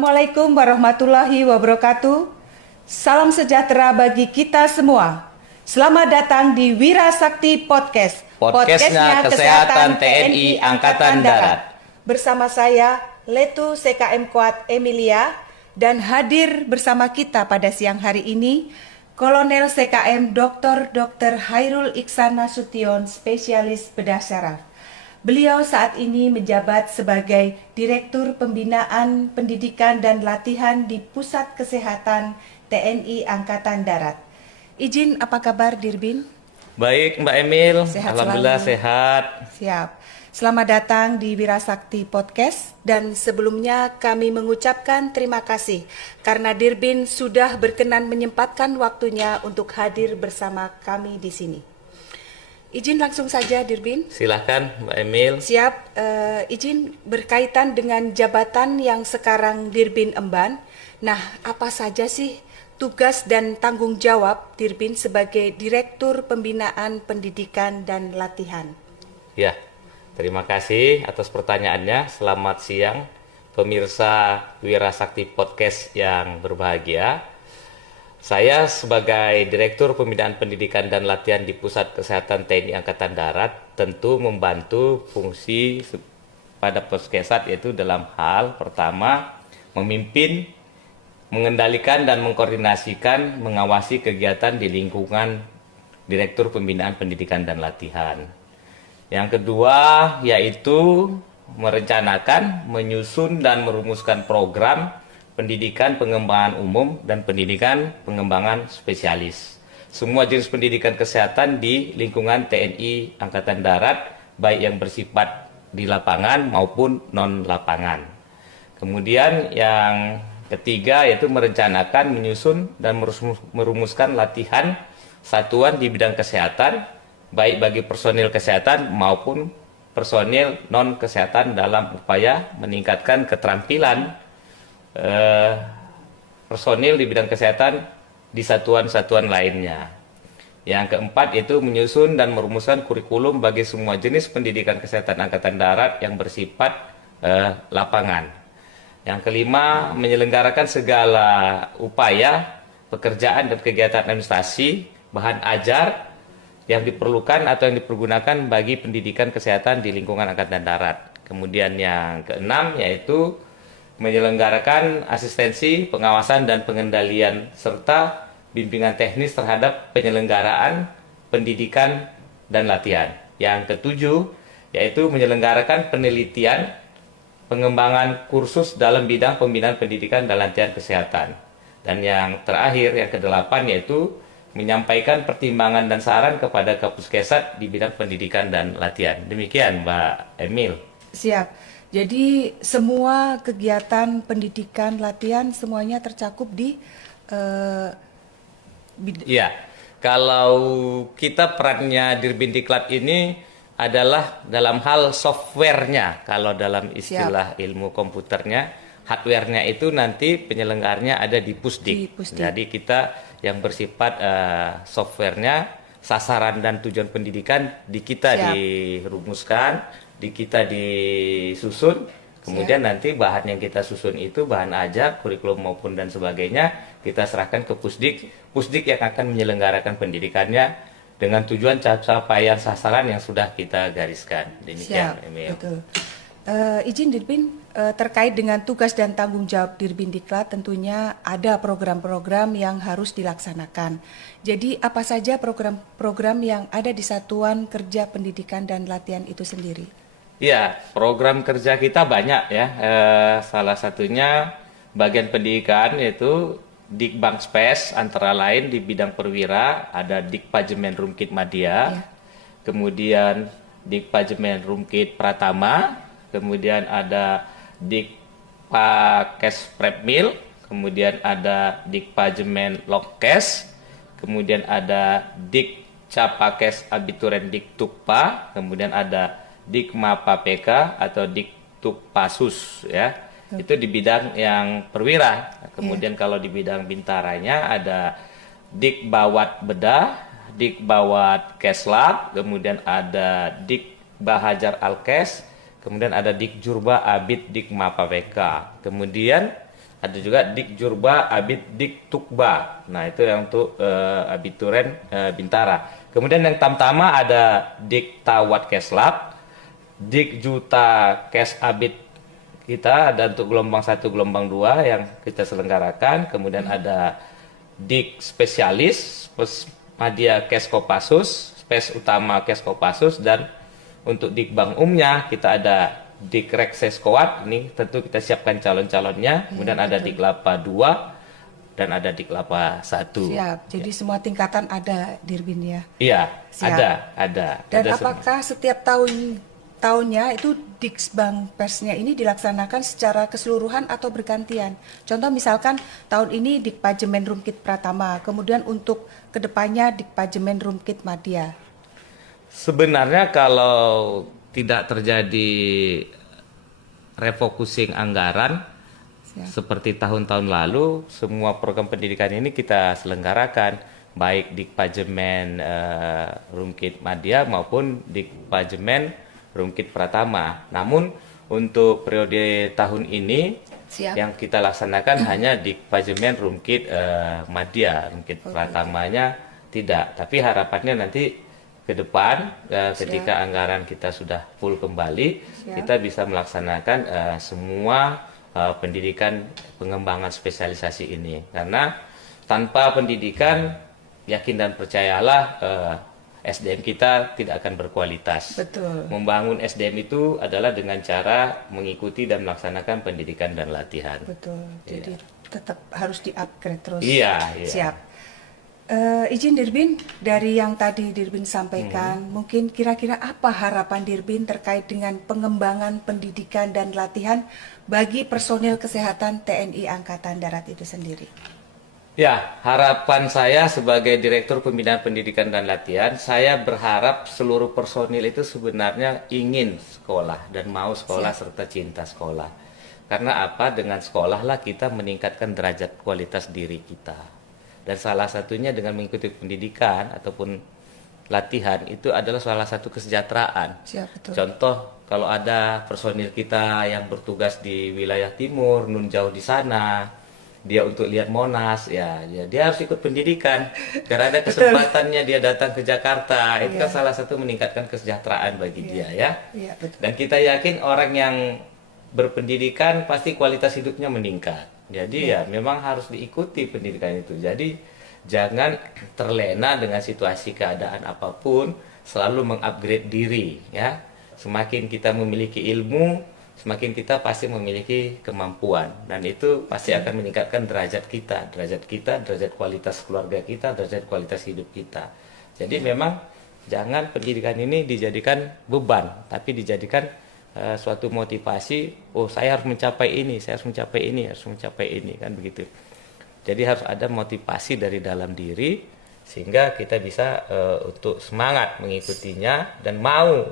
Assalamualaikum warahmatullahi wabarakatuh. Salam sejahtera bagi kita semua. Selamat datang di Wira Sakti Podcast. Podcastnya Kesehatan TNI Angkatan Darat. Bersama saya, Letu CKM Kuat Emilia, dan hadir bersama kita pada siang hari ini, Kolonel CKM Dr. Hairul Iksan Nasution, spesialis bedah syaraf. Beliau saat ini menjabat sebagai Direktur Pembinaan Pendidikan dan Latihan di Pusat Kesehatan TNI Angkatan Darat. Izin, apa kabar Dirbin? Baik Mbak Emil, Sehat alhamdulillah selalu. sehat. Siap. Selamat datang di Wira Sakti Podcast, dan sebelumnya kami mengucapkan terima kasih karena Dirbin sudah berkenan menyempatkan waktunya untuk hadir bersama kami di sini. Izin langsung saja Dirbin. Silahkan Mbak Emil. Siap. Izin berkaitan dengan jabatan yang sekarang Dirbin emban. Nah, apa saja sih tugas dan tanggung jawab Dirbin sebagai Direktur Pembinaan Pendidikan dan Latihan? Ya, terima kasih atas pertanyaannya. Selamat siang pemirsa Wira Sakti Podcast yang berbahagia. Saya sebagai Direktur Pembinaan Pendidikan dan Latihan di Pusat Kesehatan TNI Angkatan Darat tentu membantu fungsi pada Puskesat, yaitu dalam hal pertama memimpin, mengendalikan dan mengkoordinasikan, mengawasi kegiatan di lingkungan Direktur Pembinaan Pendidikan dan Latihan. Yang kedua yaitu merencanakan, menyusun dan merumuskan program pendidikan pengembangan umum dan pendidikan pengembangan spesialis. Semua jenis pendidikan kesehatan di lingkungan TNI Angkatan Darat, baik yang bersifat di lapangan maupun non-lapangan. Kemudian yang ketiga yaitu merencanakan, menyusun dan merumuskan latihan satuan di bidang kesehatan, baik bagi personil kesehatan maupun personil non-kesehatan dalam upaya meningkatkan keterampilan personil di bidang kesehatan di satuan-satuan lainnya. Yang keempat yaitu menyusun dan merumuskan kurikulum bagi semua jenis pendidikan kesehatan Angkatan Darat yang bersifat lapangan. Yang kelima, menyelenggarakan segala upaya, pekerjaan dan kegiatan administrasi, bahan ajar yang diperlukan atau yang dipergunakan bagi pendidikan kesehatan di lingkungan Angkatan Darat. Kemudian yang keenam yaitu menyelenggarakan asistensi, pengawasan dan pengendalian serta bimbingan teknis terhadap penyelenggaraan pendidikan dan latihan. Yang ketujuh yaitu menyelenggarakan penelitian, pengembangan kursus dalam bidang pembinaan pendidikan dan latihan kesehatan. Dan yang terakhir, yang kedelapan yaitu menyampaikan pertimbangan dan saran kepada Kapuskesat di bidang pendidikan dan latihan. Demikian Mbak Emil. Siap. Jadi semua kegiatan pendidikan, latihan semuanya tercakup di Ya, kalau kita perannya Dirbindiklat ini adalah dalam hal softwarenya. Kalau dalam istilah ilmu komputernya, hardwarenya itu nanti penyelenggaranya ada di Pusdik. Jadi kita yang bersifat softwarenya, sasaran dan tujuan pendidikan di kita dirumuskan, di kita disusun, kemudian nanti bahan yang kita susun itu bahan ajar, kurikulum maupun dan sebagainya kita serahkan ke Pusdik. Pusdik yang akan menyelenggarakan pendidikannya dengan tujuan capaian sasaran yang sudah kita gariskan. Demikian, Emil. Betul. Izin Dirbin, terkait dengan tugas dan tanggung jawab Dirbindiklat tentunya ada program-program yang harus dilaksanakan. Jadi apa saja program-program yang ada di Satuan Kerja Pendidikan dan Latihan itu sendiri? Ya, program kerja kita banyak ya. Salah satunya bagian pendidikan yaitu Dikbangspes, antara lain di bidang perwira ada Dikpajemen Rumkit Madya, kemudian Dikpajemen Rumkit Pratama, kemudian ada Dikpakes Prepmil, kemudian ada Dikpajemen Lokkes, kemudian ada Dikcapakes Abituren Diktukpa, kemudian ada Dikmapa PK atau Diktukpasus ya. Itu di bidang yang perwira. Kemudian kalau di bidang bintaranya ada Dikbawat Bedah, Dikbawat Keslab, kemudian ada Dikbahajar Alkes, kemudian ada Dikjurba Abid Dikmapa PK. Kemudian ada juga Dikjurba Abid Diktukba. Nah, itu yang untuk abituren Bintara. Kemudian yang tamtama ada Diktawat Keslab, Dikjuta Kes Abid kita ada untuk gelombang 1, gelombang 2 yang kita selenggarakan. Kemudian ada Dik Spesialis, Madya Kes Kopassus, Spes Utama Kes Kopassus, dan untuk Dikbang Umnya kita ada Dikrek Seskoat, ini tentu kita siapkan calon-calonnya. Kemudian ada Diklapa 2 dan ada Diklapa 1. Siap. Jadi semua tingkatan ada, Dirbin ya. Iya, Siap. ada. Dan Ada apakah setiap tahunnya itu Diksbang Persnya ini dilaksanakan secara keseluruhan atau bergantian? Contoh misalkan tahun ini Dikpajemen Rumkit Pratama, kemudian untuk kedepannya Dikpajemen Rumkit Madya. Sebenarnya kalau tidak terjadi refocusing anggaran seperti tahun-tahun lalu, semua program pendidikan ini kita selenggarakan, baik Dikpajemen Rumkit Madya maupun Dikpajemen Rumkit Pratama. Namun untuk periode tahun ini yang kita laksanakan hanya Dikpajemen Rumkit Madya, Rumkit Pratamanya tidak. Tapi harapannya nanti ke depan ketika anggaran kita sudah full kembali, kita bisa melaksanakan semua pendidikan pengembangan spesialisasi ini. Karena tanpa pendidikan, yakin dan percayalah SDM kita tidak akan berkualitas. Betul. Membangun SDM itu adalah dengan cara mengikuti dan melaksanakan pendidikan dan latihan. Betul. Jadi tetap harus di-upgrade terus. Iya. Siap. Izin Dirbin, dari yang tadi Dirbin sampaikan, mungkin kira-kira apa harapan Dirbin terkait dengan pengembangan pendidikan dan latihan bagi personil kesehatan TNI Angkatan Darat itu sendiri? Ya, harapan saya sebagai Direktur Pembinaan Pendidikan dan Latihan, saya berharap seluruh personil itu sebenarnya ingin sekolah dan mau sekolah serta cinta sekolah. Karena apa? Dengan sekolahlah kita meningkatkan derajat kualitas diri kita. Dan salah satunya dengan mengikuti pendidikan ataupun latihan itu adalah salah satu kesejahteraan. Siap, betul. Contoh, kalau ada personil kita yang bertugas di wilayah timur, nun jauh di sana, dia untuk lihat Monas, ya dia harus ikut pendidikan. Karena ada kesempatannya dia datang ke Jakarta, itu kan salah satu meningkatkan kesejahteraan bagi dia ya. Iya, betul. Dan kita yakin orang yang berpendidikan pasti kualitas hidupnya meningkat. Jadi ya memang harus diikuti pendidikan itu. Jadi jangan terlena dengan situasi keadaan apapun, selalu mengupgrade diri ya. Semakin kita memiliki ilmu, semakin kita pasti memiliki kemampuan, dan itu pasti akan meningkatkan derajat kita, derajat kualitas keluarga kita, derajat kualitas hidup kita. Jadi memang jangan pendidikan ini dijadikan beban, tapi dijadikan suatu motivasi. Oh, saya harus mencapai ini, saya harus mencapai ini, harus mencapai ini, kan begitu. Jadi harus ada motivasi dari dalam diri sehingga kita bisa untuk semangat mengikutinya dan mau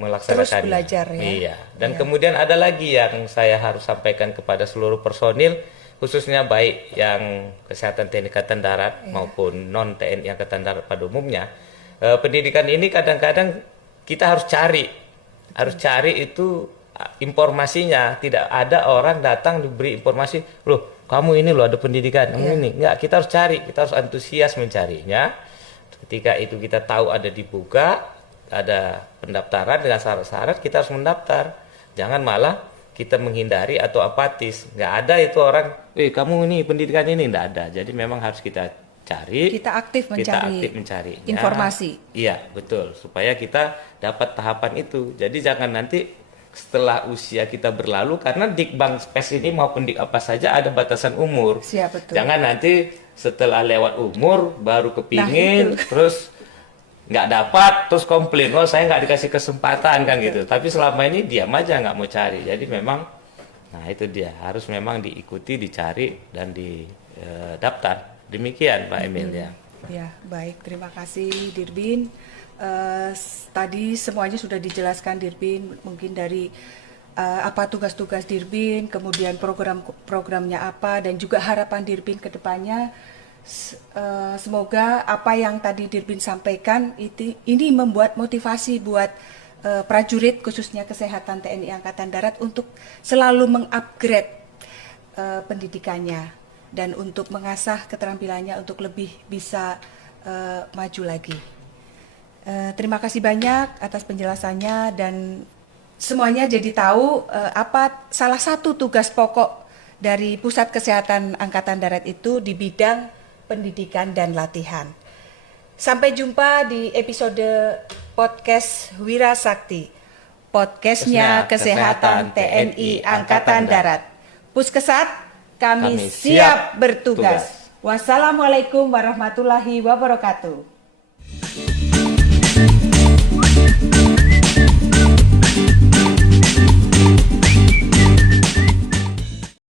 melaksanakannya. Terus belajar ya. Iya. Dan kemudian ada lagi yang saya harus sampaikan kepada seluruh personil, khususnya baik yang kesehatan TNI Angkatan Darat maupun non TNI Angkatan Darat pada umumnya. Pendidikan ini kadang-kadang kita harus cari itu informasinya. Tidak ada orang datang diberi informasi, loh kamu ini loh ada pendidikan, kamu ini. Enggak, kita harus cari, kita harus antusias mencarinya. Ketika itu kita tahu ada dibuka, ada pendaftaran dengan syarat-syarat, kita harus mendaftar. Jangan malah kita menghindari atau apatis. Nggak ada itu orang, kamu ini pendidikan ini, nggak ada. Jadi memang harus kita cari. Kita aktif mencari informasi. Iya, betul. Supaya kita dapat tahapan itu. Jadi jangan nanti setelah usia kita berlalu, karena Dikbang Spes ini maupun Dik apa saja ada batasan umur. Siap, betul. Jangan nanti setelah lewat umur baru kepingin, terus nggak dapat, terus komplain, oh saya nggak dikasih kesempatan kan gitu. Tapi selama ini diam aja nggak mau cari. Jadi memang, nah itu dia, harus memang diikuti, dicari dan didaftar. Demikian Pak Emil ya. Ya, baik, terima kasih Dirbin. Tadi semuanya sudah dijelaskan Dirbin, mungkin dari apa tugas-tugas Dirbin, kemudian program-programnya apa, dan juga harapan Dirbin ke depannya. Semoga apa yang tadi Dirbin sampaikan ini membuat motivasi buat prajurit khususnya kesehatan TNI Angkatan Darat untuk selalu mengupgrade pendidikannya dan untuk mengasah keterampilannya untuk lebih bisa maju lagi. Terima kasih banyak atas penjelasannya dan semuanya jadi tahu apa salah satu tugas pokok dari Pusat Kesehatan Angkatan Darat itu di bidang pendidikan dan latihan. Sampai jumpa di episode podcast Wira Sakti, podcastnya Kesehatan TNI Angkatan Darat. Puskesat, kami siap bertugas. Wassalamualaikum warahmatullahi wabarakatuh.